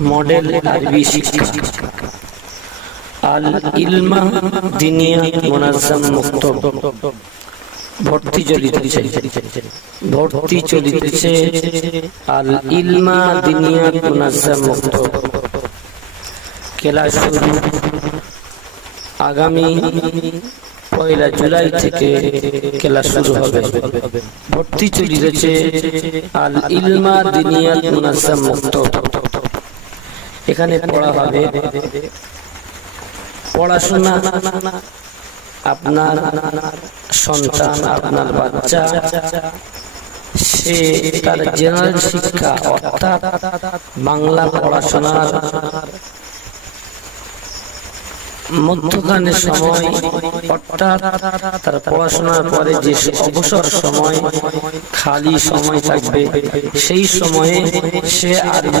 Model আরবি শিক্ষা আল ইলমা দিনিয়া মুনাজ্জাম মুক্তব ভর্তি চলিতেছে আল ইলমা দিনিয়া মুনাজ্জাম মুক্তব ক্লাস শুরু আগামী 1 জুলাই থেকে ক্লাস শুরু হবে। ভর্তি চলিতেছে আল ইলমা দিনিয়া মুনাজ্জাম মুক্তব। এখানে পড়া হবে পড়াশোনা আপনার সন্তান আপনার বাচ্চা সে তার জেনারেল শিক্ষা অর্থাৎ বাংলা পড়াশোনার মধ্যখানে সময় অর্থাৎ তার পড়াশোনার পরে যে অবসর সময় খালি সময় থাকবে সেই সময়ে সে আর